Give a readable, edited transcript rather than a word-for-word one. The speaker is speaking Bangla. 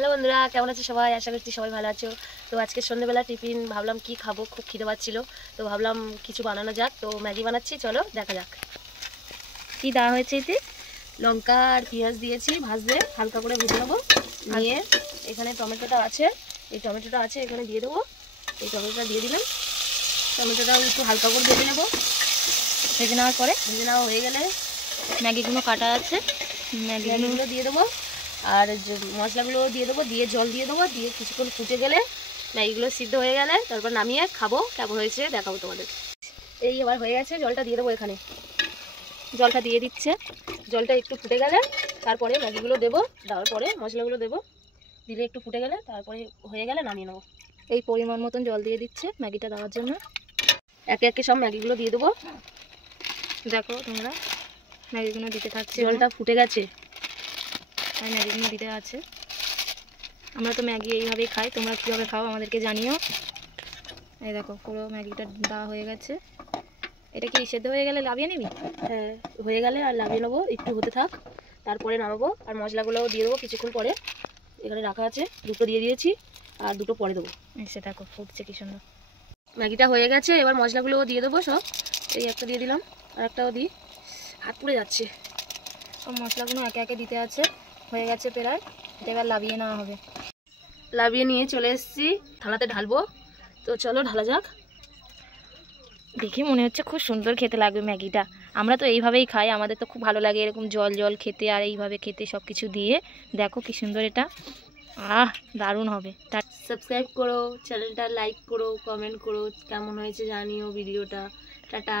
হ্যালো বন্ধুরা, কেমন আছো সবাই? আশা করছি সবাই ভালো আছো। তো আজকে সন্ধ্যেবেলা টিফিন ভাবলাম কি খাবো, খুব খিদে পাচ্ছিল। তো ভাবলাম কিছু বানানো যাক, তো ম্যাগি বানাচ্ছি, চলো দেখা যাক। কি দেওয়া হয়েছে এতে? লঙ্কা আর পেঁয়াজ দিয়েছি, ভাজতে হালকা করে ভেজে নেবো। নিয়ে এখানে টমেটোটা আছে, এখানে দিয়ে দেবো। এই টমেটোটা দিয়ে দিলাম। টমেটোটা একটু হালকা করে ভেজে নেবো। ভেজে নেওয়ার পরে ভেজে নেওয়া হয়ে গেলে ম্যাগিগুলো কাটা আছে, ম্যাগিগুলো দিয়ে দেবো আর মশলাগুলো দিয়ে দেবো, দিয়ে জল দিয়ে দেবো, দিয়ে কিছুক্ষণ ফুটে গেলে ম্যাগিগুলো সিদ্ধ হয়ে গেলে তারপর নামিয়ে খাবো। কেমন হয়েছে দেখাবো তোমাদের। এই এবার হয়ে গেছে, জলটা দিয়ে দেবো। এখানে জলটা দিয়ে দিচ্ছে, জলটা একটু ফুটে গেলে তারপরে ম্যাগিগুলো দেবো, দেওয়ার পরে মশলাগুলো দেবো, দিলে একটু ফুটে গেলে তারপরে হয়ে গেলে নামিয়ে নেবো। এই পরিমাণ মতন জল দিয়ে দিচ্ছে ম্যাগিটা দেওয়ার জন্য। একে একে সব ম্যাগিগুলো দিয়ে দেবো। দেখো তোমরা ম্যাগিগুলো দিতে থাকছে, জলটা ফুটে গেছে, আর ম্যাগিগুলো দিতে আছে। আমরা তো ম্যাগি এইভাবেই খাই, তোমরা কীভাবে খাও আমাদেরকে জানিও। এই দেখো পুরো ম্যাগিটা দেওয়া হয়ে গেছে। এটা কি সেদ্ধ হয়ে গেলে লাভিয়ে নিবি? হ্যাঁ, হয়ে গেলে আর নামিয়ে নেবো, একটু হতে থাক, তারপরে নামাবো। আর মশলাগুলোও দিয়ে দেবো কিছুক্ষণ পরে। এখানে রাখা আছে, দুটো দিয়ে দিয়েছি আর দুটো পরে দেবো। সে দেখো ফুটছে কি সুন্দর। ম্যাগিটা হয়ে গেছে, এবার মশলাগুলোও দিয়ে দেবো সব। এই একটা দিয়ে দিলাম, আর একটাও দিই, হাত পুড়ে যাচ্ছে। সব মশলাগুলো একে একে দিতে আছে, হয়ে গেছে প্রায়। এটা এবার লাভিয়ে নেওয়া হবে। লাভিয়ে নিয়ে চলে এসেছি, থালাতে ঢালবো। তো চলো ঢালা যাক। দেখে মনে হচ্ছে খুব সুন্দর খেতে লাগবে ম্যাগিটা। আমরা তো এইভাবেই খাই, আমাদের তো খুব ভালো লাগে এরকম জল জল খেতে, আর এইভাবে খেতে সব কিছু দিয়ে। দেখো কি সুন্দর এটা, দারুণ হবে। সাবস্ক্রাইব করো, চ্যানেলটা লাইক করো, কমেন্ট করো, কেমন হয়েছে জানিও ভিডিওটা। টাটা।